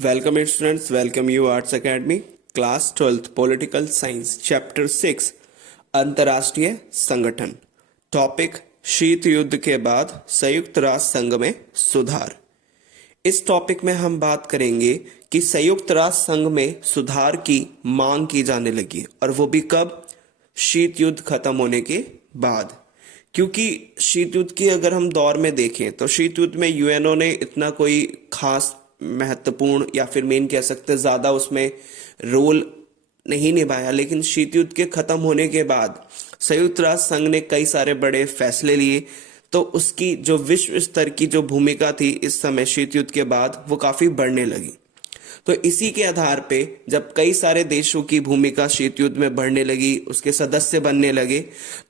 Welcome students, welcome you Arts Academy, Class 12th Political Science, Chapter 6 अंतर्राष्ट्रीय संगठन। Topic शीत युद्ध के बाद संयुक्त राष्ट्र संघ में सुधार। इस टॉपिक में हम बात करेंगे कि संयुक्त राष्ट्र संघ में सुधार की मांग की जाने लगी और वो भी कब? शीत युद्ध खत्म होने के बाद। क्योंकि शीत युद्ध की अगर हम दौर में देखें तो शीत युद्ध में यूएनओ ने इतना कोई खास महत्वपूर्ण या फिर मेन कह सकते हैं ज्यादा उसमें रोल नहीं निभाया, लेकिन शीत युद्ध के खत्म होने के बाद संयुक्त राष्ट्र संघ ने कई सारे बड़े फैसले लिए, तो उसकी जो विश्व स्तर की जो भूमिका थी इस समय शीत युद्ध के बाद वो काफी बढ़ने लगी। तो इसी के आधार पे जब कई सारे देशों की भूमिका शीत युद्ध में बढ़ने लगी, उसके सदस्य बनने लगे,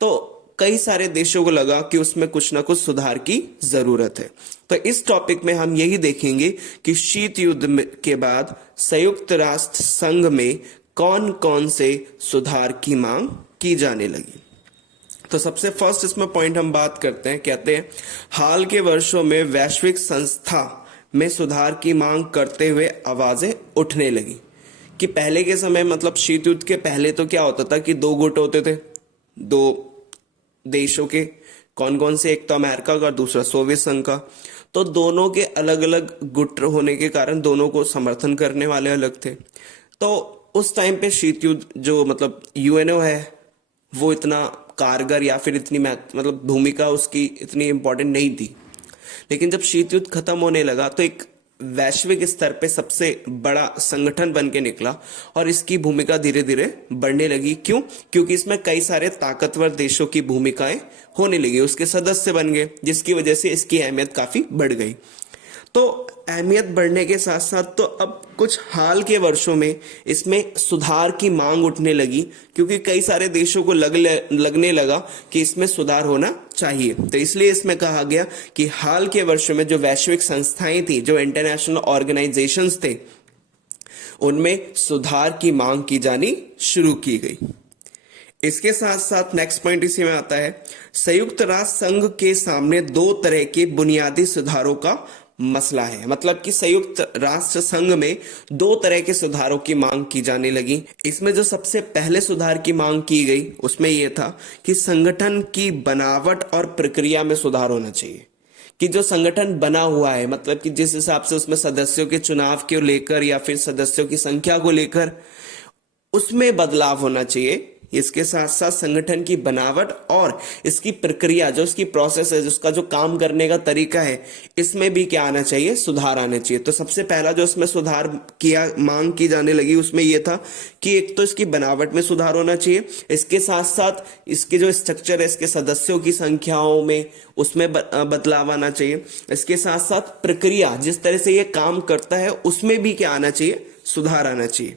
तो कई सारे देशों को लगा कि उसमें कुछ ना कुछ सुधार की जरूरत है। तो इस टॉपिक में हम यही देखेंगे कि शीत युद्ध के बाद संयुक्त राष्ट्र संघ में कौन कौन से सुधार की मांग की जाने लगी। तो सबसे फर्स्ट इसमें पॉइंट हम बात करते हैं, कहते हैं हाल के वर्षों में वैश्विक संस्था में सुधार की मांग करते हुए आवाजें उठने लगी। कि पहले के समय मतलब शीत युद्ध के पहले तो क्या होता था कि दो गुट होते थे, दो देशों के। कौन कौन से? एक तो अमेरिका का, दूसरा सोवियत संघ का। तो दोनों के अलग अलग गुट होने के कारण दोनों को समर्थन करने वाले अलग थे। तो उस टाइम पे शीत युद्ध जो मतलब यूएनओ है वो इतना कारगर या फिर इतनी मतलब भूमिका उसकी इतनी इंपॉर्टेंट नहीं थी। लेकिन जब शीत युद्ध खत्म होने लगा तो एक वैश्विक स्तर पे सबसे बड़ा संगठन बन के निकला और इसकी भूमिका धीरे धीरे बढ़ने लगी। क्यों? क्योंकि इसमें कई सारे ताकतवर देशों की भूमिकाएं होने लगी, उसके सदस्य बन गए, जिसकी वजह से इसकी अहमियत काफी बढ़ गई। तो अहमियत बढ़ने के साथ साथ तो अब कुछ हाल के वर्षों में इसमें सुधार की मांग उठने लगी, क्योंकि कई सारे देशों को लगने लगा कि इसमें सुधार होना चाहिए। तो इसलिए इसमें कहा गया कि हाल के वर्षों में जो वैश्विक संस्थाएं थी, जो इंटरनेशनल ऑर्गेनाइजेशंस थे, उनमें सुधार की मांग की जानी शुरू की गई। इसके साथ साथ नेक्स्ट पॉइंट इसी में आता है, संयुक्त राष्ट्र संघ के सामने दो तरह के बुनियादी सुधारों का मसला है। मतलब कि संयुक्त राष्ट्र संघ में दो तरह के सुधारों की मांग की जाने लगी। इसमें जो सबसे पहले सुधार की मांग की गई उसमें यह था कि संगठन की बनावट और प्रक्रिया में सुधार होना चाहिए। कि जो संगठन बना हुआ है, मतलब कि जिस हिसाब से उसमें सदस्यों के चुनाव को लेकर या फिर सदस्यों की संख्या को लेकर उसमें बदलाव होना चाहिए। इसके साथ साथ संगठन की बनावट और इसकी प्रक्रिया, जो इसकी प्रोसेस है, जिसका जो काम करने का तरीका है, इसमें भी क्या आना चाहिए? सुधार आना चाहिए। तो सबसे पहला जो इसमें सुधार किया मांग की जाने लगी उसमें यह था कि एक तो इसकी बनावट में सुधार होना चाहिए, इसके साथ साथ इसके जो स्ट्रक्चर है, इसके सदस्यों की संख्याओं में उसमें बदलाव आना चाहिए। इसके साथ साथ प्रक्रिया, जिस तरह से ये काम करता है, उसमें भी क्या आना चाहिए? सुधार आना चाहिए।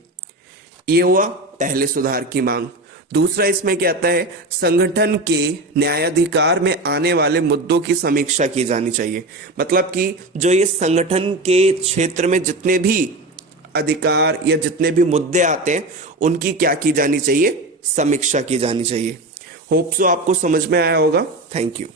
ये हुआ पहले सुधार की मांग। दूसरा इसमें क्या आता है, संगठन के न्यायाधिकार में आने वाले मुद्दों की समीक्षा की जानी चाहिए। मतलब कि जो ये संगठन के क्षेत्र में जितने भी अधिकार या जितने भी मुद्दे आते हैं उनकी क्या की जानी चाहिए? समीक्षा की जानी चाहिए। होप सो आपको समझ में आया होगा। Thank you.